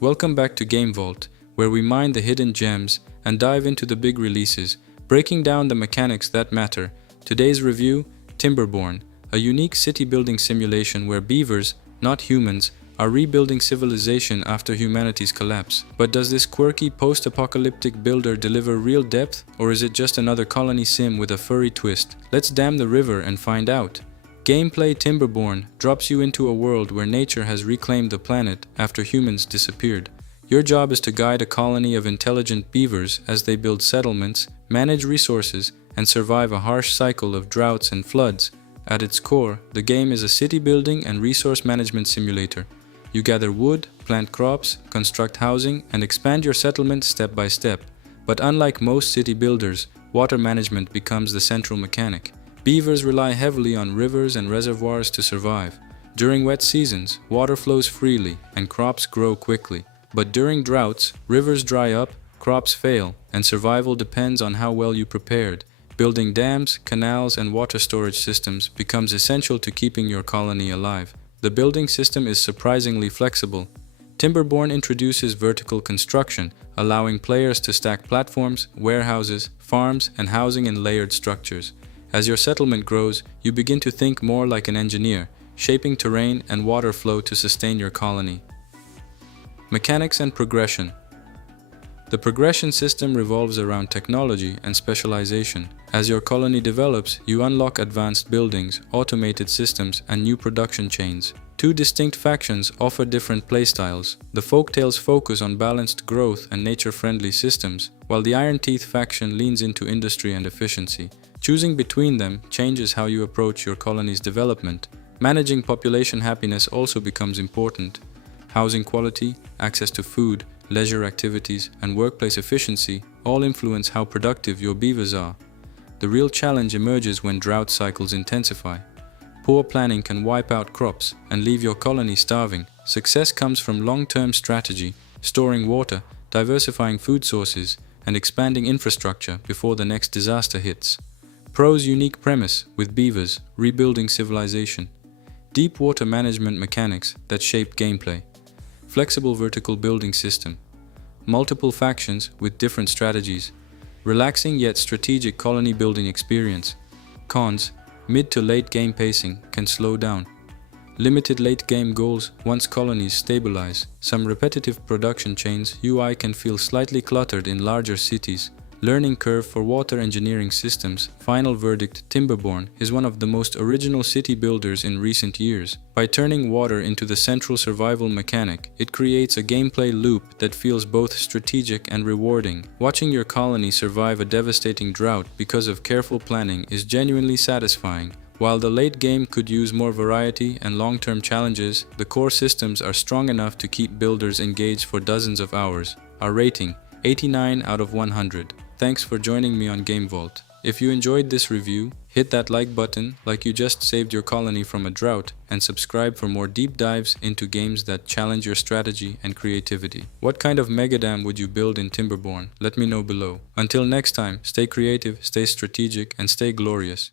Welcome back to Game Vault, where we mine the hidden gems and dive into the big releases, breaking down the mechanics that matter. Today's review, Timberborn, a unique city-building simulation where beavers, not humans, are rebuilding civilization after humanity's collapse. But does this quirky post-apocalyptic builder deliver real depth, or is it just another colony sim with a furry twist? Let's dam the river and find out. Gameplay Timberborn drops you into a world where nature has reclaimed the planet after humans disappeared. Your job is to guide a colony of intelligent beavers as they build settlements, manage resources, and survive a harsh cycle of droughts and floods. At its core, the game is a city building and resource management simulator. You gather wood, plant crops, construct housing, and expand your settlement step by step. But unlike most city builders, water management becomes the central mechanic. Beavers rely heavily on rivers and reservoirs to survive. During wet seasons, water flows freely and crops grow quickly. But during droughts, rivers dry up, crops fail, and survival depends on how well you prepared. Building dams, canals, and water storage systems becomes essential to keeping your colony alive. The building system is surprisingly flexible. Timberborn introduces vertical construction, allowing players to stack platforms, warehouses, farms, and housing in layered structures. As your settlement grows, you begin to think more like an engineer, shaping terrain and water flow to sustain your colony. Mechanics and progression. The progression system revolves around technology and specialization. As your colony develops, you unlock advanced buildings, automated systems, and new production chains. Two distinct factions offer different playstyles. The Folktales focus on balanced growth and nature-friendly systems, while the Iron Teeth faction leans into industry and efficiency. Choosing between them changes how you approach your colony's development. Managing population happiness also becomes important. Housing quality, access to food, leisure activities, and workplace efficiency all influence how productive your beavers are. The real challenge emerges when drought cycles intensify. Poor planning can wipe out crops and leave your colony starving. Success comes from long-term strategy, storing water, diversifying food sources, and expanding infrastructure before the next disaster hits. Pro's unique premise with beavers rebuilding civilization. Deep water management mechanics that shape gameplay. Flexible vertical building system. Multiple factions with different strategies. Relaxing yet strategic colony building experience. Cons: mid to late game pacing can slow down. Limited late game goals once colonies stabilize. Some repetitive production chains. UI can feel slightly cluttered in larger cities. Learning curve for water engineering systems. Final verdict: Timberborn is one of the most original city builders in recent years. By turning water into the central survival mechanic, it creates a gameplay loop that feels both strategic and rewarding. Watching your colony survive a devastating drought because of careful planning is genuinely satisfying. While the late game could use more variety and long-term challenges, the core systems are strong enough to keep builders engaged for dozens of hours. Our rating: 89 out of 100. Thanks for joining me on Game Vault. If you enjoyed this review, hit that like button like you just saved your colony from a drought, and subscribe for more deep dives into games that challenge your strategy and creativity. What kind of megadam would you build in Timberborn? Let me know below. Until next time, stay creative, stay strategic, and stay glorious.